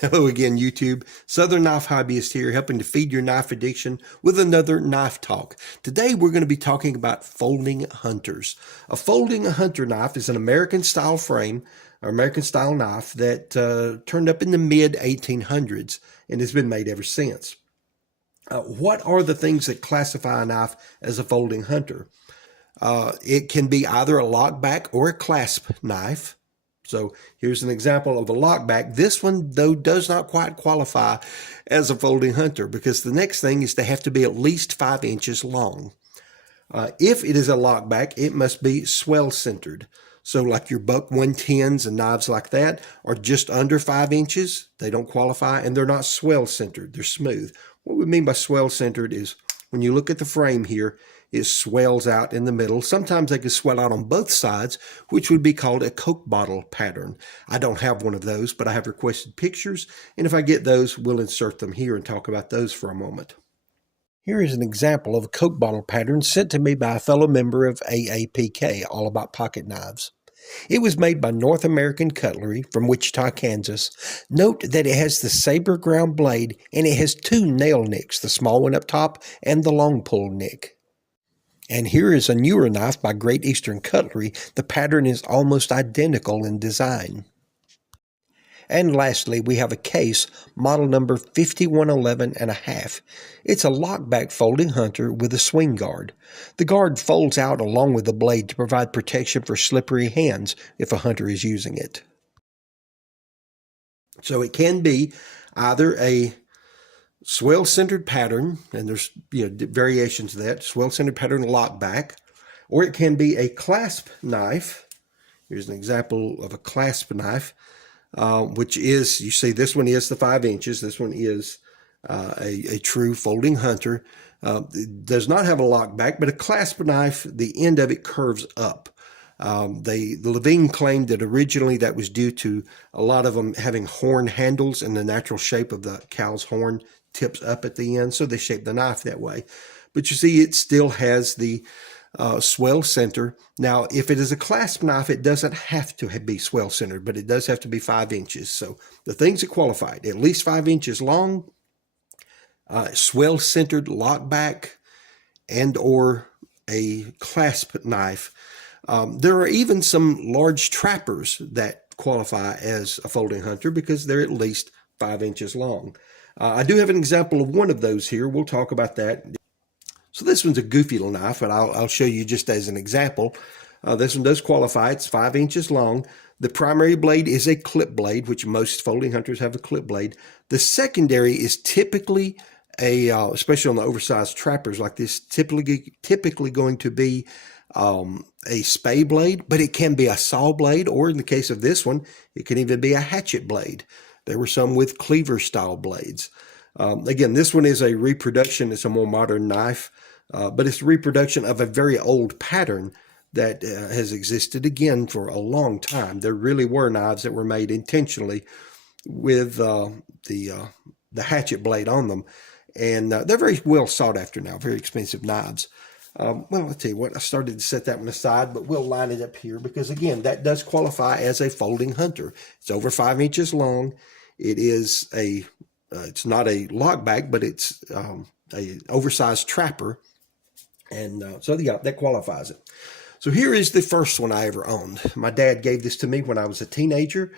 Hello again, YouTube. Southern Knife Hobbyist here, helping to feed your knife addiction with another knife talk. Today, we're going to be talking about folding hunters. A folding hunter knife is an American-style frame, or American-style knife that turned up in the mid-1800s and has been made ever since. What are the things that classify a knife as a folding hunter? It can be either a lockback or a clasp knife. So here's an example of a lockback. This one, though, does not quite qualify as a folding hunter because the next thing is to have to be at least 5 inches long. If it is a lockback, it must be swell centered. So like your Buck 110s and knives like that are just under 5 inches. They don't qualify, and they're not swell centered. They're smooth. What we mean by swell centered is when you look at the frame here, it swells out in the middle. Sometimes they can swell out on both sides, which would be called a Coke bottle pattern. I don't have one of those, but I have requested pictures, and if I get those, we'll insert them here and talk about those for a moment. Here is an example of a Coke bottle pattern sent to me by a fellow member of AAPK, All About Pocket Knives. It was made by North American Cutlery from Wichita, Kansas. Note that it has the saber ground blade and it has 2 nail nicks, the small one up top and the long pull nick. And here is a newer knife by Great Eastern Cutlery. The pattern is almost identical in design. And lastly, we have a case, model number 5111.5. It's a lockback folding hunter with a swing guard. The guard folds out along with the blade to provide protection for slippery hands if a hunter is using it. So it can be either a swell-centered pattern, and there's variations of that, swell-centered pattern lockback, or it can be a clasp knife. Here's an example of a clasp knife, which is, you see this one is the 5 inches. This one is a true folding hunter. It does not have a lockback, but a clasp knife, the end of it curves up. The Levine claimed that originally that was due to a lot of them having horn handles, and the natural shape of the cow's horn tips up at the end, so they shape the knife that way. But you see, it still has the swell center. Now, if it is a clasp knife, it doesn't have to be swell centered, but it does have to be 5 inches. So the things that qualify: at least 5 inches long, swell centered lockback, and or a clasp knife. There are even some large trappers that qualify as a folding hunter because they're at least 5 inches long. I do have an example of one of those here. We'll talk about that. So this one's a goofy little knife, but I'll show you just as an example. This one does qualify. It's 5 inches long. The primary blade is a clip blade, which most folding hunters have a clip blade. The secondary is typically especially on the oversized trappers like this, typically going to be a spay blade, but it can be a saw blade, or in the case of this one, it can even be a hatchet blade. There were some with cleaver style blades. Again, this one is a reproduction. It's a more modern knife, but it's a reproduction of a very old pattern that has existed again for a long time. There really were knives that were made intentionally with the hatchet blade on them, and they're very well sought after now, very expensive knives. Well, I'll tell you what, I started to set that one aside, but we'll line it up here because, again, that does qualify as a folding hunter. It's over 5 inches long. It is it's not a lockback, but it's a oversized trapper. And so, yeah, that qualifies it. So here is the first one I ever owned. My dad gave this to me when I was a teenager.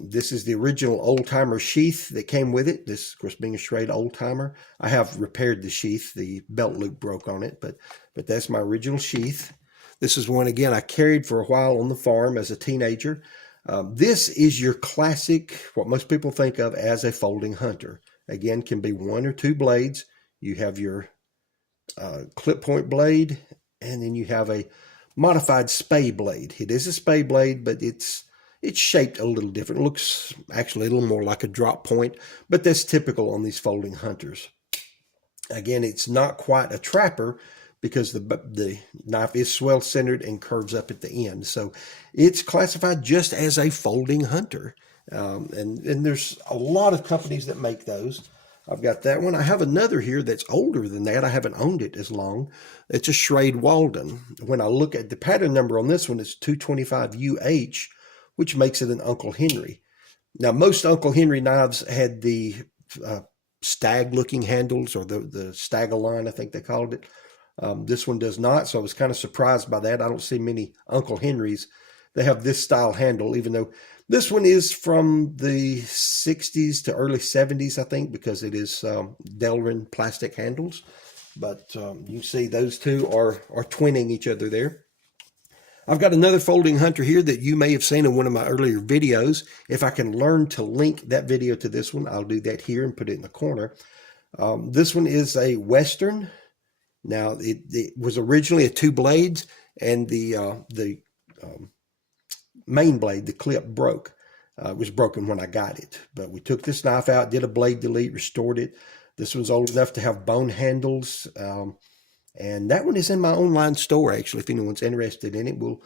This is the original old-timer sheath that came with it. This, of course, being a straight old-timer. I have repaired the sheath. The belt loop broke on it, but that's my original sheath. This is one, again, I carried for a while on the farm as a teenager. This is your classic, what most people think of as a folding hunter. Again, can be 1 or 2 blades. You have your clip point blade, and then you have a modified spay blade. It is a spay blade, but it's shaped a little different. It looks actually a little more like a drop point, but that's typical on these folding hunters. Again, it's not quite a trapper because the knife is swell centered and curves up at the end. So it's classified just as a folding hunter. And there's a lot of companies that make those. I've got that one. I have another here that's older than that. I haven't owned it as long. It's a Schrade Walden. When I look at the pattern number on this one, it's 225UH, which makes it an Uncle Henry. Now, most Uncle Henry knives had the stag-looking handles, or the Stag-A-Line, I think they called it. This one does not, so I was kind of surprised by that. I don't see many Uncle Henrys that have this style handle, even though this one is from the 60s to early 70s, I think, because it is Delrin plastic handles. But you can see those two are twinning each other there. I've got another folding hunter here that you may have seen in one of my earlier videos. If I can learn to link that video to this one, I'll do that here and put it in the corner. This one is a Western. Now, it was originally a 2 blades, and the main blade, the clip, broke. It was broken when I got it. But we took this knife out, did a blade delete, restored it. This one's old enough to have bone handles. And that one is in my online store, actually. If anyone's interested in it, we'll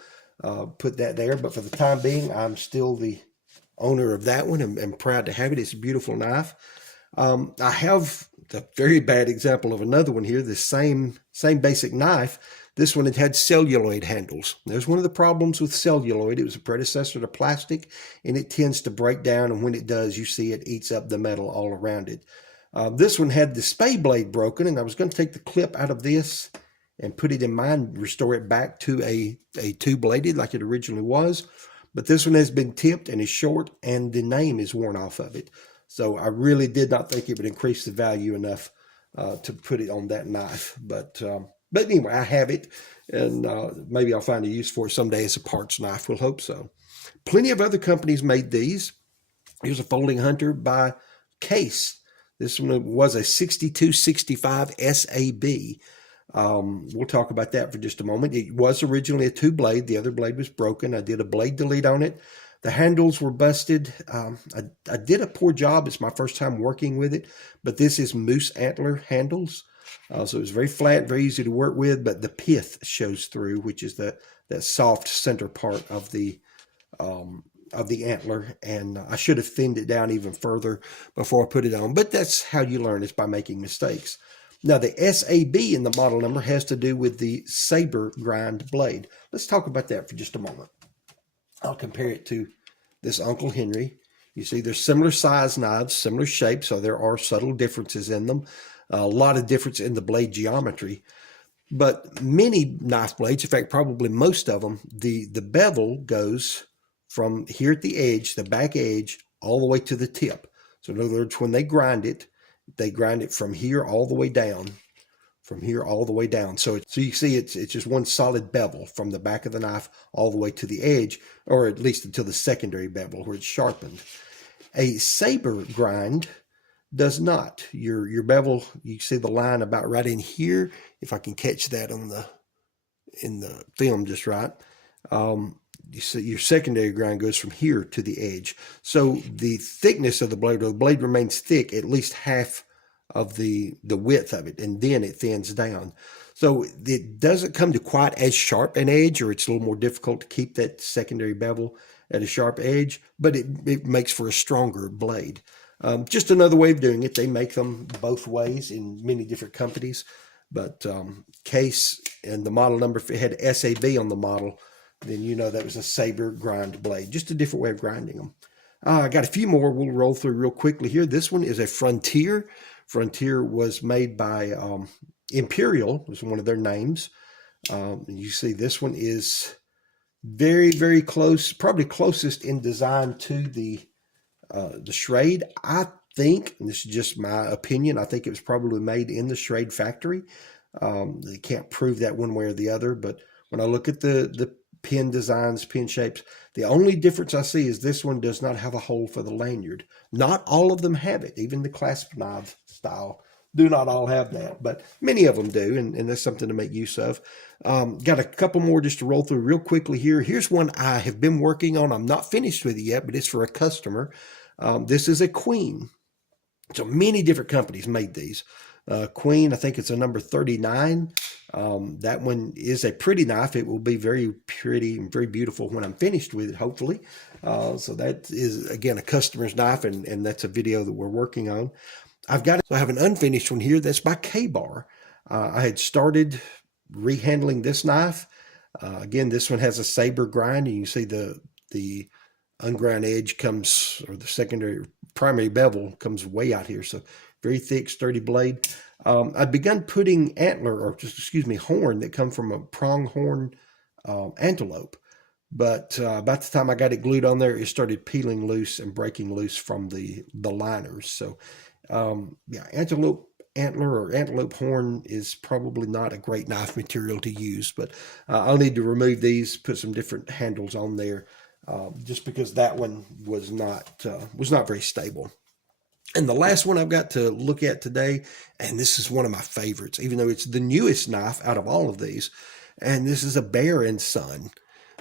put that there. But for the time being, I'm still the owner of that one and proud to have it. It's a beautiful knife. I have the very bad example of another one here, the same basic knife. This one had celluloid handles. There's one of the problems with celluloid. It was a predecessor to plastic, and it tends to break down, and when it does, you see it eats up the metal all around it. This one had the spay blade broken, and I was going to take the clip out of this and put it in mine, restore it back to a 2-bladed like it originally was. But this one has been tipped and is short, and the name is worn off of it. So I really did not think it would increase the value enough to put it on that knife. But anyway, I have it, and maybe I'll find a use for it someday as a parts knife. We'll hope so. Plenty of other companies made these. Here's a folding hunter by Case. This one was a 6265 SAB. We'll talk about that for just a moment. It was originally a 2-blade. The other blade was broken. I did a blade delete on it. The handles were busted. I did a poor job. It's my first time working with it, but this is moose antler handles. So it was very flat, very easy to work with, but the pith shows through, which is that soft center part of the antler, and I should have thinned it down even further before I put it on, but that's how you learn, is by making mistakes. Now, the SAB in the model number has to do with the saber grind blade. Let's talk about that for just a moment. I'll compare it to this Uncle Henry. You see, they're similar size knives, similar shape, so there are subtle differences in them. A lot of difference in the blade geometry. But many knife blades, in fact, probably most of them, the bevel goes from here at the edge, the back edge, all the way to the tip. So in other words, when they grind it from here all the way down, from here all the way down. So you see it's just one solid bevel from the back of the knife all the way to the edge, or at least until the secondary bevel where it's sharpened. A saber grind does not. Your bevel, you see the line about right in here, if I can catch that in the film just right. You see your secondary grind goes from here to the edge. So the thickness of the blade remains thick, at least half of the width of it, and then it thins down. So it doesn't come to quite as sharp an edge, or it's a little more difficult to keep that secondary bevel at a sharp edge, but it makes for a stronger blade. Just another way of doing it. They make them both ways in many different companies, but Case and the model number, if it had SAB on the model, then you know that was a saber grind blade. Just a different way of grinding them. I got a few more we'll roll through real quickly here. This one is a Frontier. Frontier was made by Imperial, was one of their names. You see this one is very, very close, probably closest in design to the Schrade. I think, and this is just my opinion, I think it was probably made in the Schrade factory. They can't prove that one way or the other, but when I look at the pin designs, pin shapes, the only difference I see is this one does not have a hole for the lanyard. Not all of them have it. Even the clasp knife style do not all have that, but many of them do, and that's something to make use of. Got a couple more just to roll through real quickly here. Here's one I have been working on. I'm not finished with it yet, but it's for a customer. This is a Queen. So many different companies made these. Queen, I think it's a number 39. That one is a pretty knife. It will be very pretty and very beautiful when I'm finished with it, hopefully. So that is, again, a customer's knife, and that's a video that we're working on. I have an unfinished one here that's by Ka-Bar. I had started rehandling this knife. Again, this one has a saber grind, and you see the unground edge comes, or the secondary primary bevel comes way out here. So very thick, sturdy blade. I'd begun putting antler, or just, excuse me, horn that come from a pronghorn antelope. But about the time I got it glued on there, it started peeling loose and breaking loose from the liners. So yeah, antelope antler or antelope horn is probably not a great knife material to use, but I'll need to remove these, put some different handles on there, just because that one was not very stable. And the last one I've got to look at today, and this is one of my favorites, even though it's the newest knife out of all of these, and this is a Bear & Son.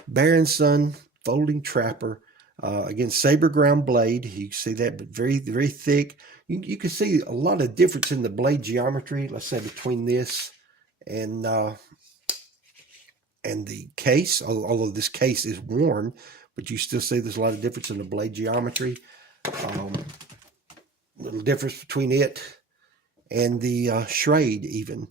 Bear & Son folding trapper. Again, saber ground blade. You can see that, but very, very thick. You can see a lot of difference in the blade geometry, let's say between this and the case, although this case is worn, but you still see there's a lot of difference in the blade geometry. Little difference between it and the Schrade even.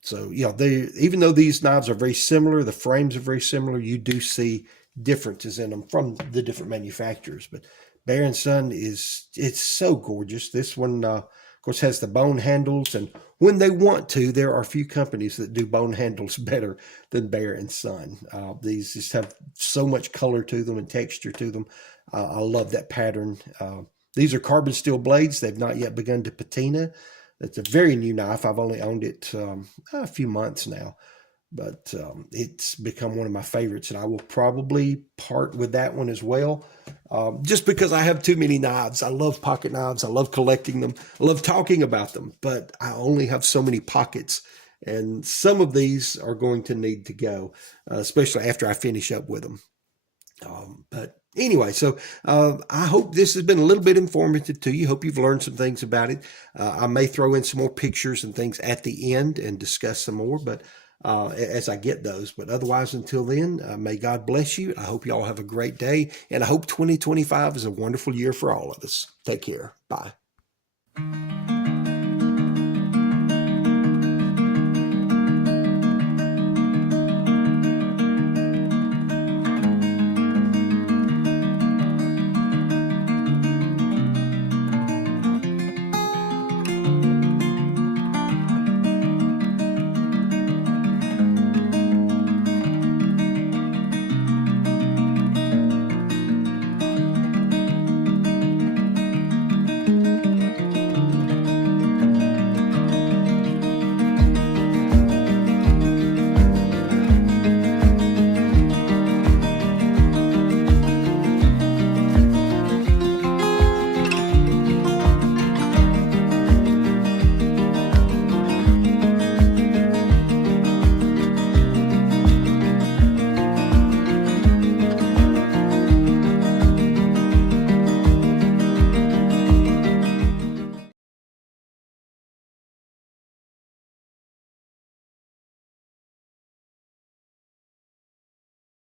So, you know, even though these knives are very similar, the frames are very similar, you do see differences in them from the different manufacturers. But Bear & Son it's so gorgeous. This one, of course, has the bone handles, and when they want to, there are a few companies that do bone handles better than Bear & Son. These just have so much color to them and texture to them. I love that pattern. These are carbon steel blades. They've not yet begun to patina. It's a very new knife. I've only owned it a few months now, but it's become one of my favorites, and I will probably part with that one as well, just because I have too many knives. I love pocket knives. I love collecting them. I love talking about them, but I only have so many pockets, and some of these are going to need to go, especially after I finish up with them. But anyway, so I hope this has been a little bit informative to you. Hope you've learned some things about it. I may throw in some more pictures and things at the end and discuss some more, but as I get those. But otherwise, until then, may God bless you. I hope you all have a great day, and I hope 2025 is a wonderful year for all of us. Take care. Bye.